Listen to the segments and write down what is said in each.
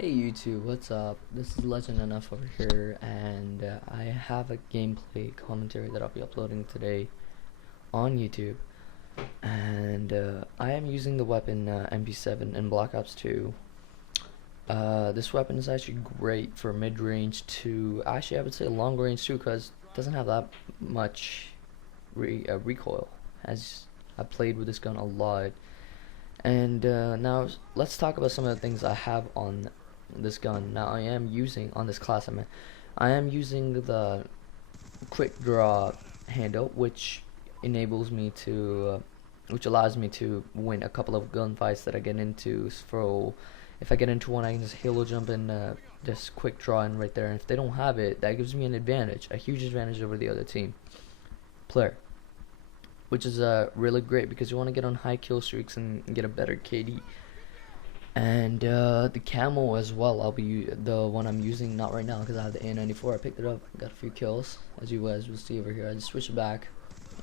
Hey YouTube, what's up? This is Legend Enough over here, and I have a gameplay commentary that I'll be uploading today on YouTube. And I am using the weapon MP7 in Black Ops 2. This weapon is actually great for mid-range to, actually I would say long range too, because it doesn't have that much recoil. As I played with this gun a lot. And now let's talk about some of the things I have on this gun. Now I am using on this class. I am using the quick draw handle, which enables me to, which allows me to win a couple of gunfights that I get into. So if I get into one, I can just halo jump and just quick draw in right there. And if they don't have it, that gives me an advantage, a huge advantage over the other team player, which is really great because you want to get on high kill streaks and get a better KD. And the camo as well, I'll be the one I'm using, not right now because I have the A94. I picked it up, got a few kills, as you guys will see over here. I just switch it back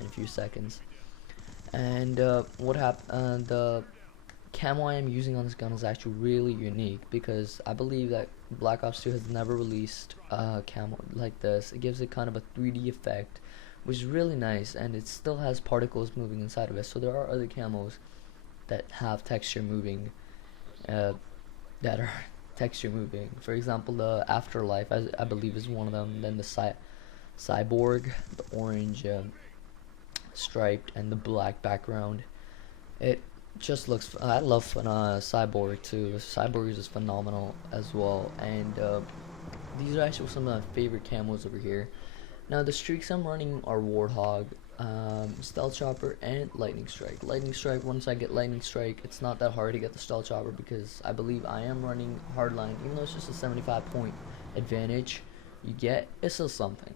in a few seconds. And the camo I am using on this gun is actually really unique because I believe that Black Ops 2 has never released camo like this. It gives it kind of a 3D effect, which is really nice, and it still has particles moving inside of it. So there are other camos that have texture moving, uh, that are texture moving. For example, the Afterlife, I believe, is one of them. Then the Cyborg, the orange striped and the black background. It just looks. I love Cyborg too. Cyborg is phenomenal as well. And these are actually some of my favorite camos over here. Now the streaks I'm running are Warthog, Stealth Chopper, and Lightning Strike. Lightning Strike, once I get Lightning Strike, it's not that hard to get the Stealth Chopper because I believe I am running Hardline. Even though it's just a 75-point advantage you get, it's still something.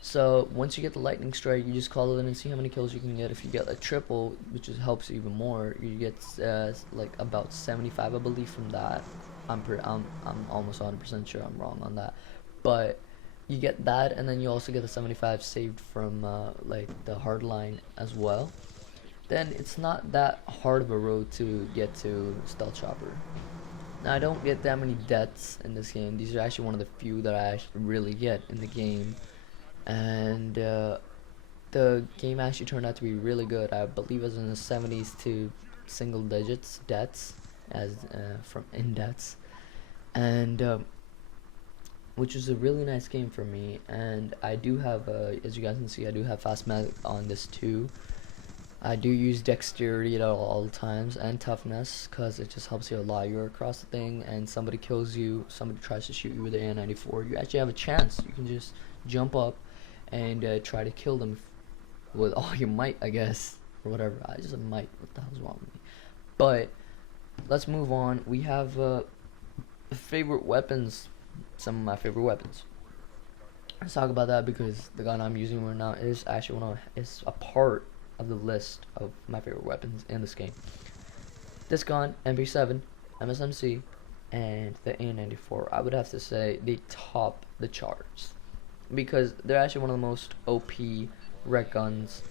So once you get the Lightning Strike, you just call it in and see how many kills you can get. If you get a triple, which helps even more, you get like about 75, I believe, from that. I'm almost 100% sure I'm wrong on that, but you get that, and then you also get the 75 saved from like the hardline as well. Then it's not that hard of a road to get to Stealth Chopper. Now I don't get that many deaths in this game. These are actually one of the few that I actually really get in the game, and the game actually turned out to be really good. I believe it was in the 70s to single digits deaths, as from in deaths, and which is a really nice game for me. And I do have, as you guys can see, I do have fast mag on this too. I do use dexterity at all times and toughness because it just helps you a lot. You're across the thing and somebody kills you, somebody tries to shoot you with the A94, you actually have a chance. You can just jump up and try to kill them with all your might, I guess, or whatever. I just might. What the hell's wrong with me? But let's move on. We have favorite weapons. Some of my favorite weapons. Let's talk about that because the gun I'm using right now is actually is a part of the list of my favorite weapons in this game. This gun, MP7, MSMC, and the A94, I would have to say they top the charts because they're actually one of the most OP rec guns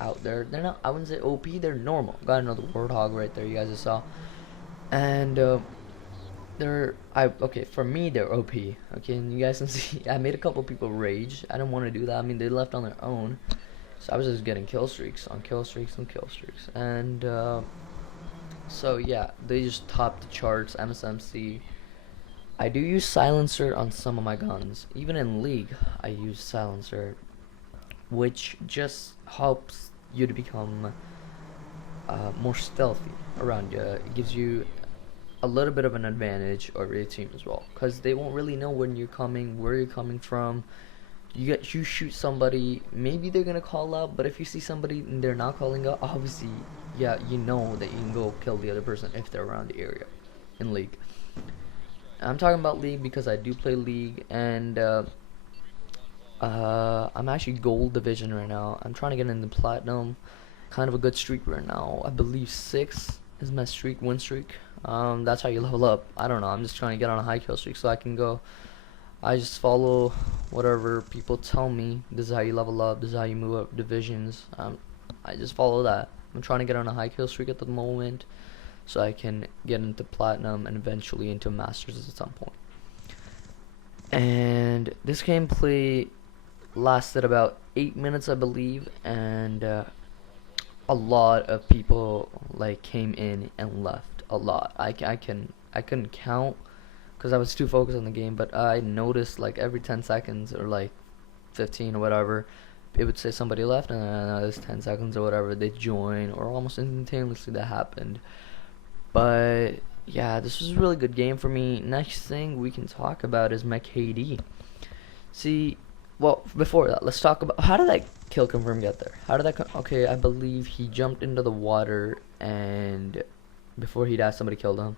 out there. They're not, I wouldn't say OP, they're normal. Got another Warthog right there, you guys just saw. And okay, for me they're OP. Okay, and you guys can see I made a couple people rage. I didn't want to do that. I mean, they left on their own, so I was just getting kill streaks on kill streaks on kill streaks. And so yeah, they just topped the charts. MSMC. I do use silencer on some of my guns. Even in League, I use silencer, which just helps you to become more stealthy around you. It gives you a little bit of an advantage over your team as well, because they won't really know when you're coming, where you're coming from. You shoot somebody, maybe they're gonna call out, but if you see somebody and they're not calling out, obviously, yeah, you know that you can go kill the other person if they're around the area in League. I'm talking about League because I do play League, and I'm actually Gold Division right now. I'm trying to get into Platinum. Kind of a good streak right now. I believe 6 is my streak, win streak. That's how you level up. I don't know. I'm just trying to get on a high kill streak so I can go. I just follow whatever people tell me. This is how you level up. This is how you move up divisions. I just follow that. I'm trying to get on a high kill streak at the moment, so I can get into platinum and eventually into masters at some point. And this gameplay lasted about 8 minutes, I believe, and a lot of people like came in and left. A lot. I couldn't count because I was too focused on the game, but I noticed like every 10 seconds or like 15 or whatever, it would say somebody left, and then another 10 seconds or whatever they join, or almost instantaneously that happened. But yeah, this was a really good game for me. Next thing we can talk about is my KD. See, well, before that, let's talk about how did that kill confirm get there? How did that? Okay, I believe he jumped into the water, and before he died, somebody killed him,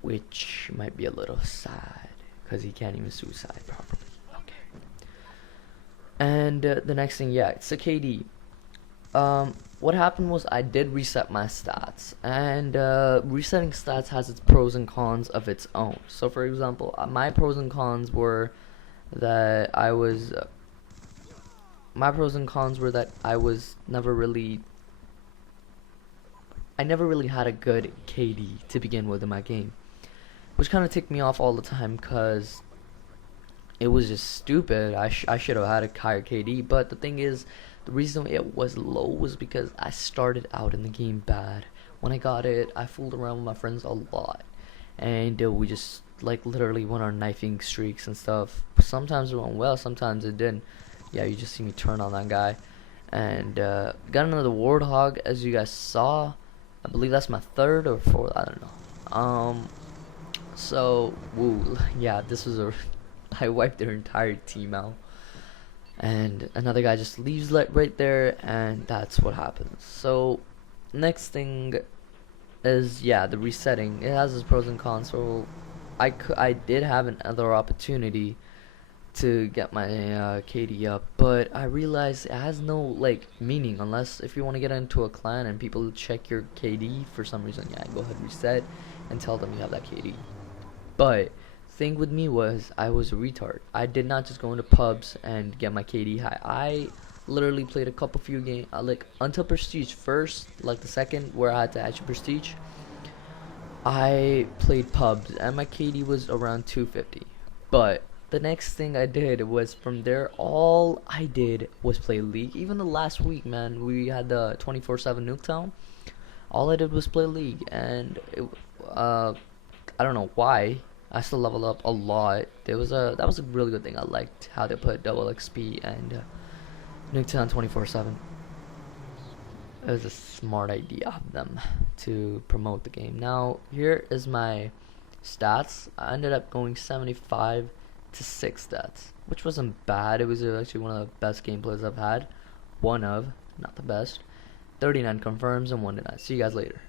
which might be a little sad because he can't even suicide properly. Okay. And the next thing, yeah, it's a KD. What happened was I did reset my stats, and resetting stats has its pros and cons of its own. So, for example, my pros and cons were that I was I never really had a good KD to begin with in my game, which kind of ticked me off all the time because it was just stupid. I should have had a higher KD, but the thing is, the reason it was low was because I started out in the game bad. When I got it, I fooled around with my friends a lot, and we just like literally went on knifing streaks and stuff. Sometimes it went well, sometimes it didn't. Yeah, you just see me turn on that guy, and got another warthog, as you guys saw. I believe that's my third or fourth. I don't know. So woo, yeah, this was a I wiped their entire team out, and another guy just leaves right there, and that's what happens. So next thing is, yeah, the resetting. It has its pros and cons. So I did have another opportunity to get my KD up, but I realized it has no like meaning unless if you want to get into a clan and people check your KD for some reason. Yeah, go ahead, reset and tell them you have that KD. But thing with me was I was a retard. I did not just go into pubs and get my KD high. I literally played a few games like until prestige first, like the second where I had to actually prestige. I played pubs and my KD was around 250. But the next thing I did was from there, all I did was play League. Even the last week, man, we had the 24/7 Nuketown. All I did was play League, and I don't know why. I still leveled up a lot. That was a really good thing. I liked how they put double XP and Nuketown 24/7. It was a smart idea of them to promote the game. Now here is my stats. I ended up going 75 to 6 stats, which wasn't bad. It was actually one of the best gameplays I've had. One of, not the best. 39 confirms and 1 denied. See you guys later.